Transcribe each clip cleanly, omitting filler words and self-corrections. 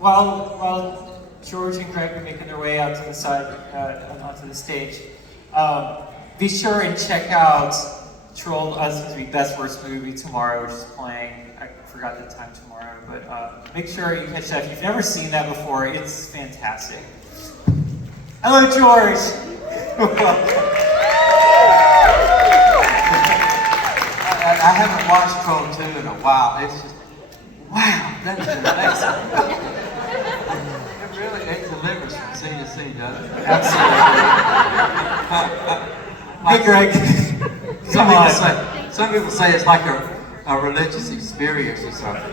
While George and Greg are making their way out to the side, onto the stage, be sure and check out Troll Us Best Worst Movie tomorrow, which is playing. I forgot the time tomorrow, but make sure you catch that. If you've never seen that before, it's fantastic. Hello, George. I haven't watched Troll 2 in a while. It's just, wow, that is amazing. It delivers from scene to scene, doesn't it? Absolutely. Hey, Greg. Some people say it's like a religious experience or something.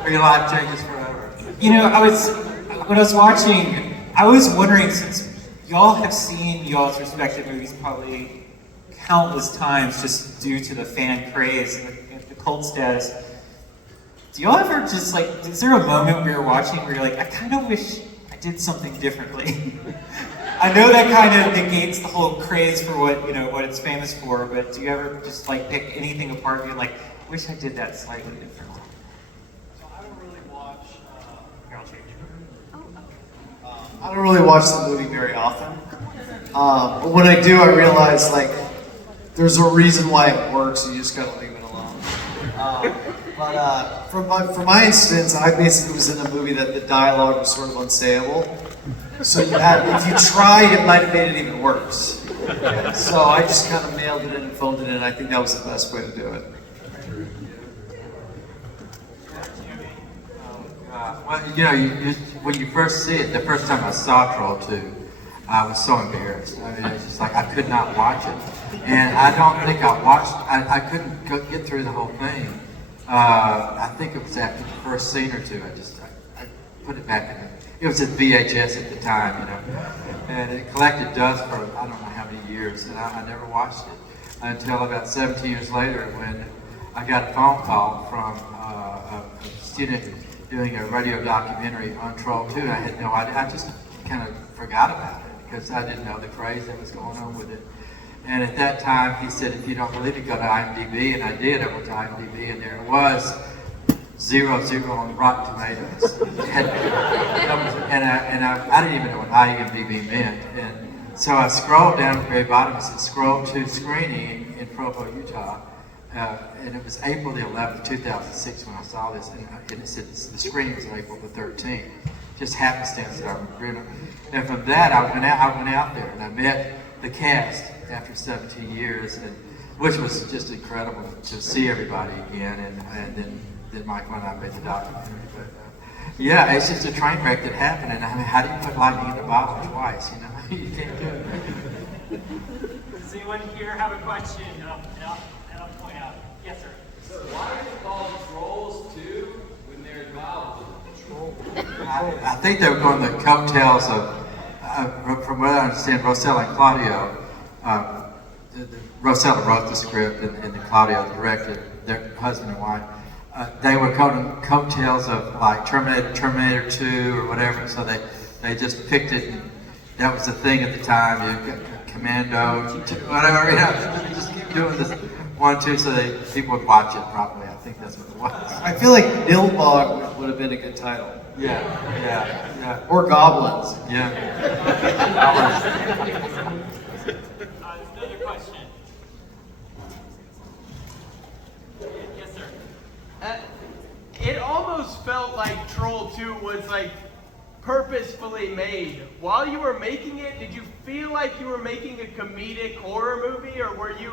Where your life changes forever. You know, when I was watching, I was wondering, since y'all have seen y'all's respective movies probably countless times just due to the fan craze and the cult status, do y'all ever just like, is there a moment where you're watching where you're like, I kind of wish I did something differently? I know that kind of negates the whole craze for what it's famous for, but do you ever just like pick anything apart and be like, wish I did that slightly differently? So I don't really watch the movie very often. But when I do, I realize like there's a reason why it works. You just gotta leave it alone. But for my instance, I basically was in a movie that the dialogue was sort of unsayable. So if you tried, it might have made it even worse. So I just kind of mailed it in and phoned it in. I think that was the best way to do it. Well, when you first see it, the first time I saw Troll 2, I was so embarrassed. I mean, it's just like I could not watch it. And I don't think I couldn't get through the whole thing. I think it was after the first scene or two, I put it back in. It was at VHS at the time, and it collected dust for I don't know how many years, and I never watched it until about 17 years later when I got a phone call from a student doing a radio documentary on Troll 2. I had no idea. I just kind of forgot about it because I didn't know the craze that was going on with it. And at that time, he said, if you don't believe it, go to IMDb. And I did. I went to IMDb, and there it was, 0 on Rotten Tomatoes. and I didn't even know what IMDb meant. And so I scrolled down at the very bottom. It said, scroll to screening in Provo, Utah. And it was April the 11th, 2006 when I saw this. And it said the screening was on April the 13th. Just happenstance that I remember. And from that, I went out there and I met the cast after 17 years, which was just incredible to see everybody again, and then Michael and I made the documentary. But yeah, it's just a train wreck that happened, and I mean, how do you put lightning in the bottle twice? You can't do it. Does anyone here have a question? And I'll point out. Yes, sir. So why are they called Trolls 2 when they're involved in Troll? I think they were going the coattails of, from what I understand, Rosella and Claudio. Rosella wrote the script and Claudio directed, their husband and wife. They were coattails of like Terminator 2 or whatever, so they just picked it, and that was the thing at the time. You got Commando, whatever, they just keep doing this 1, 2, so people would watch it probably. I think that's what it was. I feel like Nilbog would have been a good title. Yeah. Or Goblins. Yeah. Another question. Yes, sir. It almost felt like Troll 2 was like purposefully made. While you were making it, did you feel like you were making a comedic horror movie, or were you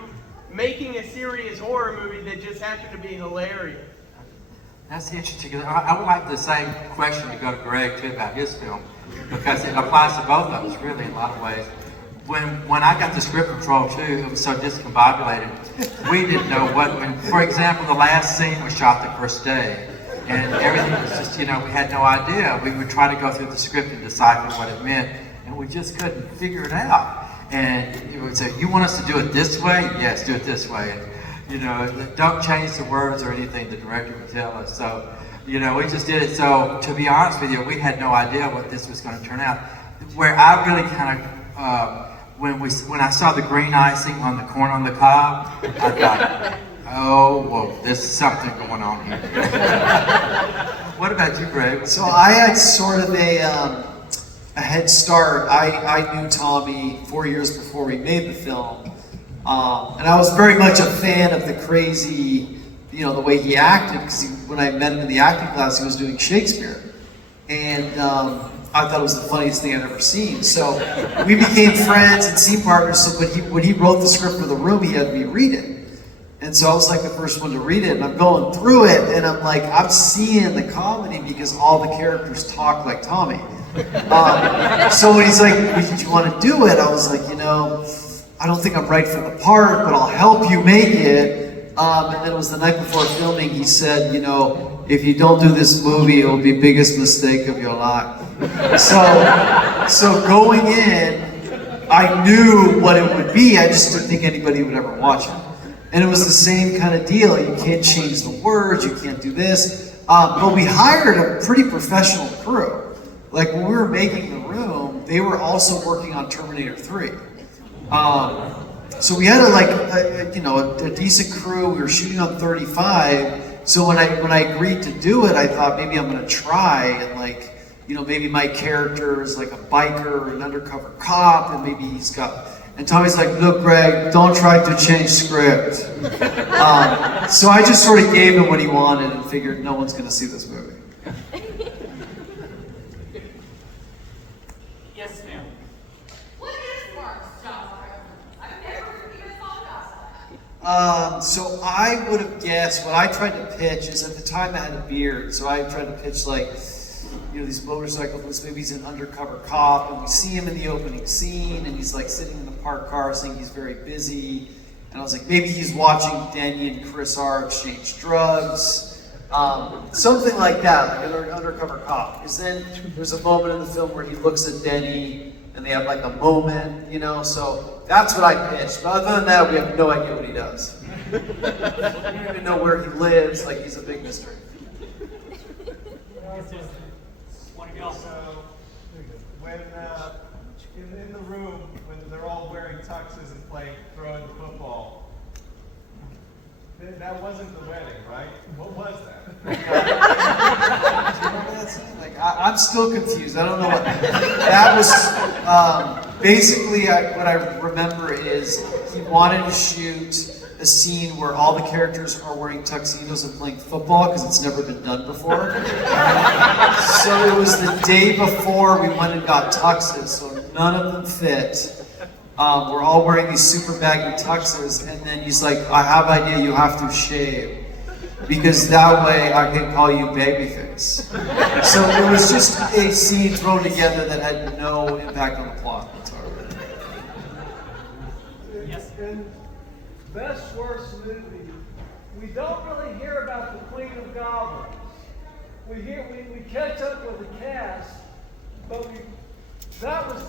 making a serious horror movie that just happened to be hilarious? That's interesting. I would like the same question to go to Greg too about his film, because it applies to both of us really in a lot of ways. When I got the script from Troll 2, it was so discombobulated. We didn't know for example, the last scene was shot the first day, and everything was just, we had no idea. We would try to go through the script and decipher what it meant, and we just couldn't figure it out. And it would say, you want us to do it this way? Yes, do it this way. And, don't change the words or anything, the director would tell us. So You know, we just did it. So to be honest with you, we had no idea what this was going to turn out. Where I really kind of, when I saw the green icing on the corn on the cob, I thought, oh, whoa, there's something going on here. What about you, Greg? So I had sort of a head start. I knew Tommy 4 years before we made the film. And I was very much a fan of the crazy, you know, the way he acted, because when I met him in the acting class, he was doing Shakespeare. And I thought it was the funniest thing I'd ever seen. So we became friends and scene partners. So when he wrote the script for The Room, he had me read it. And so I was like the first one to read it, and I'm going through it, and I'm like, I'm seeing the comedy because all the characters talk like Tommy. So when he's like, did you want to do it? I was like, you know, I don't think I'm right for the part, but I'll help you make it. And then it was the night before filming, he said, you know, if you don't do this movie, it'll be the biggest mistake of your life. So going in, I knew what it would be, I just didn't think anybody would ever watch it. And it was the same kind of deal. You can't change the words, you can't do this. But we hired a pretty professional crew. Like when we were making The Room, they were also working on Terminator 3. So we had a decent crew. We were shooting on 35. So when I agreed to do it, I thought maybe I'm gonna try and maybe my character is like a biker or an undercover cop, and maybe he's got. And Tommy's like, look, Greg, don't try to change script. So I just sort of gave him what he wanted and figured no one's gonna see this movie. Yes, ma'am. What is Mark's job? I've never even thought about that. So I would have guessed, what I tried to pitch is, at the time I had a beard, so I tried to pitch these motorcycles, maybe he's an undercover cop, and we see him in the opening scene, and he's like sitting in the parked car saying he's very busy, and I was like, maybe he's watching Denny and Chris R exchange drugs, something like that, like an undercover cop, because then there's a moment in the film where he looks at Denny, and they have like a moment, so that's what I pitched, but other than that, we have no idea what he does. We don't even know where he lives, like he's a big mystery. So, when in the room, when they're all wearing tuxes and throwing the football, that wasn't the wedding, right? What was that? I'm still confused. I don't know what that was. Basically, what I remember is he wanted to shoot a scene where all the characters are wearing tuxedos and playing football because it's never been done before. So it was the day before we went and got tuxes, so none of them fit. We're all wearing these super baggy tuxes, and then he's like, I have an idea, you have to shave, because that way I can call you babyface. So it was just a scene thrown together that had no impact on the plot. Yes. And best worst movie, we don't really hear about the Queen of Goblins. We catch up with the cast, but that was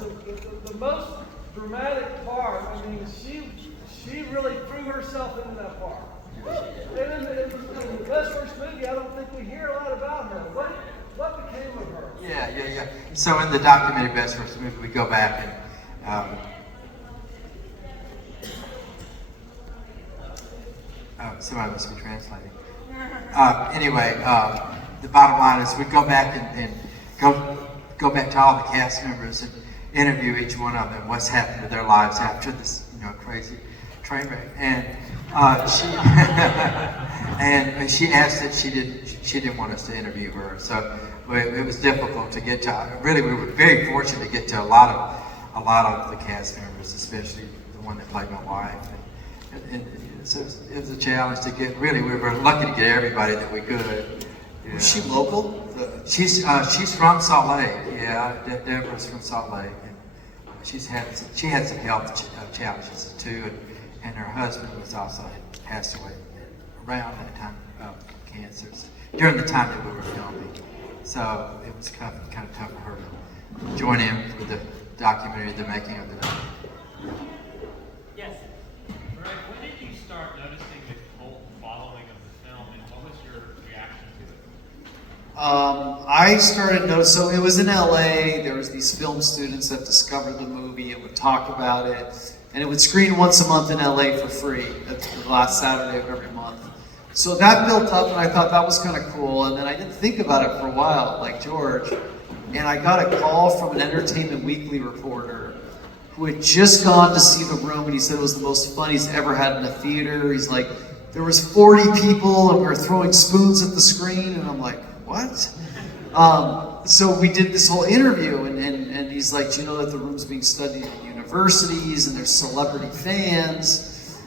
the most dramatic part. I mean, she really threw herself into that part. And in the best worst movie, I don't think we hear a lot about her. What became of her? Yeah. So in the documentary Best Worst Movie, we go back and somebody must be translating. Anyway, the bottom line is we go back and go back to all the cast members and interview each one of them, what's happened to their lives after this, crazy train wreck. And she asked that she didn't want us to interview her, so it was difficult to get to. Really, we were very fortunate to get to a lot of the cast members, especially the one that played my wife. And so it was a challenge to get. Really, we were lucky to get everybody that we could. Was she local? She's from Salt Lake. Yeah, Deborah's from Salt Lake, and she had some health challenges too, and her husband was also had passed away around that time of cancer during the time that we were filming. So it was kind of tough for her to join in with the documentary, the making of the documentary. Yes. Greg, when did you start noticing the cult following of the film, and what was your reaction to it? I started noticing, so it was in LA, there was these film students that discovered the movie and would talk about it, and it would screen once a month in LA for free, that's the last Saturday of every month. So that built up and I thought that was kind of cool, and then I didn't think about it for a while, like George, and I got a call from an Entertainment Weekly reporter who had just gone to see The Room, and he said it was the most fun he's ever had in a theater. He's like, there was 40 people and we were throwing spoons at the screen, and I'm like, what? So we did this whole interview, and he's like, do you know that The Room's being studied at universities and there's celebrity fans?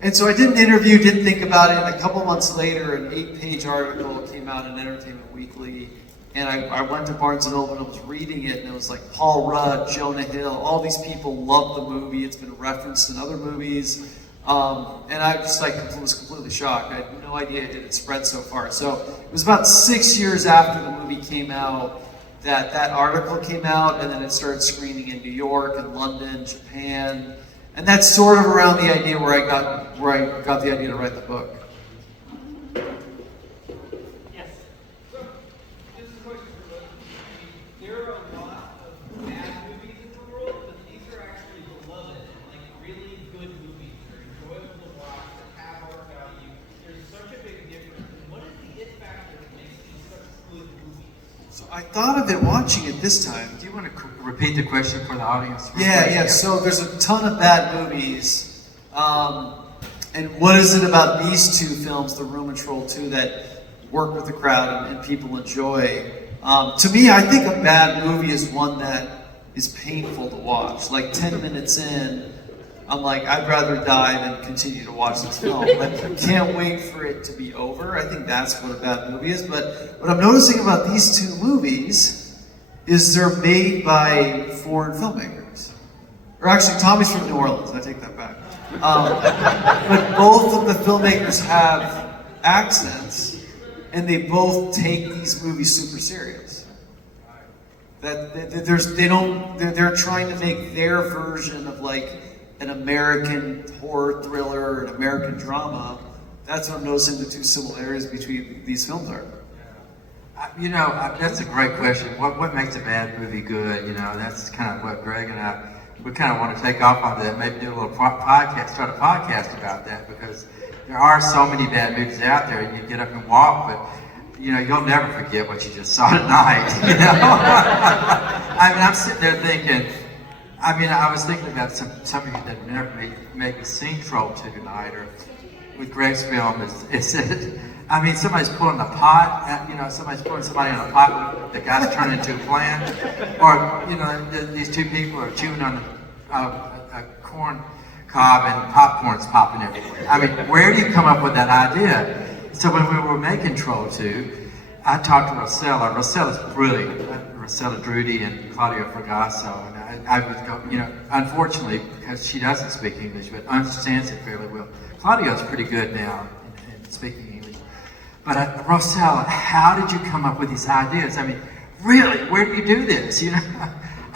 And so I did an interview, didn't think about it, and a couple months later, an 8-page article came out in Entertainment Weekly, and I went to Barnes & Noble and I was reading it, and it was like Paul Rudd, Jonah Hill, all these people love the movie, it's been referenced in other movies. And I just was completely shocked. I had no idea it had spread so far. So it was about 6 years after the movie came out that article came out, and then it started screening in New York and London, Japan, and that's sort of around the idea where I got the idea to write the book. Yes. So, this is a question for both of you. There are a lot of bad movies in the world, but these are actually beloved, like really good movies. They're enjoyable to watch, that have art value. There's such a big difference. And what is the it factor that makes these such good movies? So I thought of it watching it this time. Do you want to repeat the question for the audience? Yeah. So there's a ton of bad movies. And what is it about these two films, The Room and Troll 2, that work with the crowd and people enjoy? To me, I think a bad movie is one that is painful to watch. Like 10 minutes in, I'm like, I'd rather die than continue to watch this film. But I can't wait for it to be over. I think that's what a bad movie is. But what I'm noticing about these two movies is they're made by foreign filmmakers. Or actually, Tommy's from New Orleans, I take that back. But both of the filmmakers have accents, and they both take these movies super serious. They're trying to make their version of like an American horror thriller, an American drama. That's what I'm noticing the two similarities between these films are. That's a great question. What makes a bad movie good? That's kind of what Greg and we kind of want to take off on that. Maybe do a little podcast, start a podcast about that, because there are so many bad movies out there. You get up and walk, but you'll never forget what you just saw tonight. I'm sitting there thinking. I was thinking about some of you that never maybe seen Troll 2 tonight, or with Greg's film. Somebody's pulling a pot. Somebody's pulling somebody in a pot. The guy's turning into a plant, or these two people are chewing on a corn cob and popcorn's popping everywhere. Where do you come up with that idea? So when we were making Troll 2, I talked to Rosella. Rosella's brilliant. Rosella Drudy and Claudia Fragasso, and I would go, unfortunately, because she doesn't speak English, but understands it fairly well. Claudia's pretty good now in speaking English. But Rosella, how did you come up with these ideas? Really, where do you do this?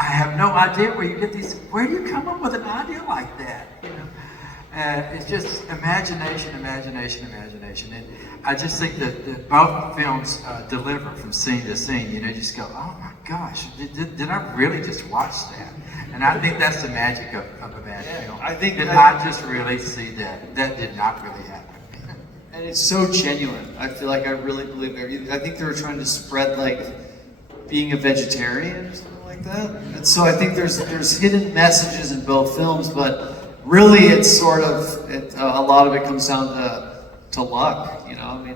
I have no idea where you get these. Where do you come up with an idea like that? It's just imagination. And I just think that both films deliver from scene to scene. You just go, oh my gosh, did I really just watch that? And I think that's the magic of a bad film. I think did I just really see that? That did not really happen. And it's so genuine. I feel like I really believe it. I think they were trying to spread like being a vegetarian or something like that. And so I think there's hidden messages in both films, but really it's sort of a lot of it comes down to luck.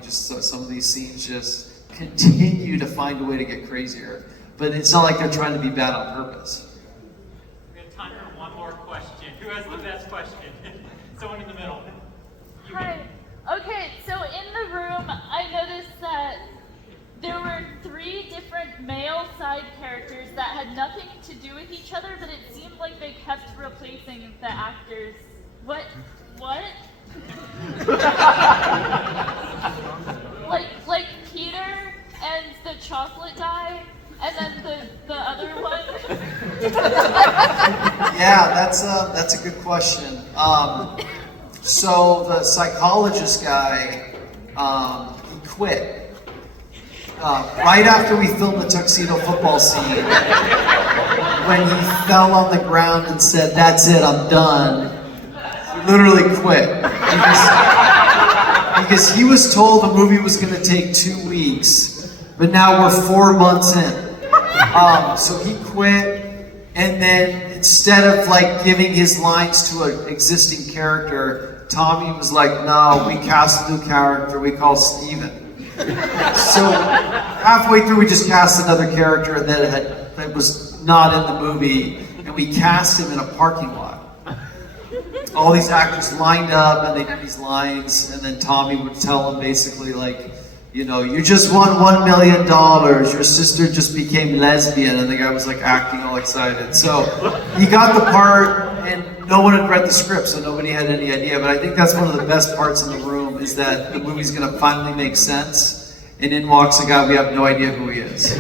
Just some of these scenes just continue to find a way to get crazier. But it's not like they're trying to be bad on purpose. We have time for one more question. Who has the best question? Someone in the middle. Hi. Okay, so in The Room, I noticed that there were 3 different male side characters that had nothing to do with each other, but it seemed like they kept replacing the actors. What? like Peter and the chocolate guy, and then the other one. Yeah, that's a good question. So the psychologist guy, he quit. right after we filmed the tuxedo football scene, when he fell on the ground and said, "That's it, I'm done," he literally quit. Because he was told the movie was going to take 2 weeks, but now we're 4 months in. So he quit, and then instead of like giving his lines to an existing character, Tommy was like, "No, we cast a new character we call Steven." So halfway through, we just cast another character that was not in the movie, and we cast him in a parking lot. All these actors lined up, and they did these lines, and then Tommy would tell them basically like, you know, "You just won $1 million. Your sister just became lesbian," and the guy was like acting all excited. So he got the part, and no one had read the script, so nobody had any idea. But I think that's one of the best parts in the room is that the movie's gonna finally make sense, and in walks a guy we have no idea who he is.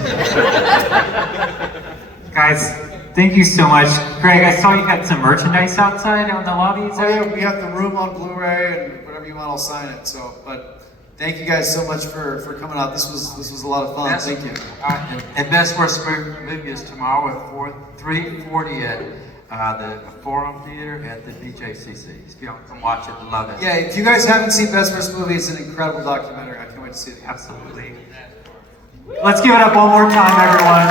Guys, thank you so much. Greg, I saw you had some merchandise outside on the lobby. Oh yeah, we have the room on Blu-ray, and whatever you want, I'll sign it. So, but thank you guys so much for coming out. This was a lot of fun. Thank you. And Best Worst Movie is tomorrow at 3:40 at the Forum Theater at the BJCC. If y'all come watch it, love it. Yeah, if you guys haven't seen Best Worst Movie, it's an incredible documentary. I can't wait to see it. Absolutely. Let's give it up one more time, everyone.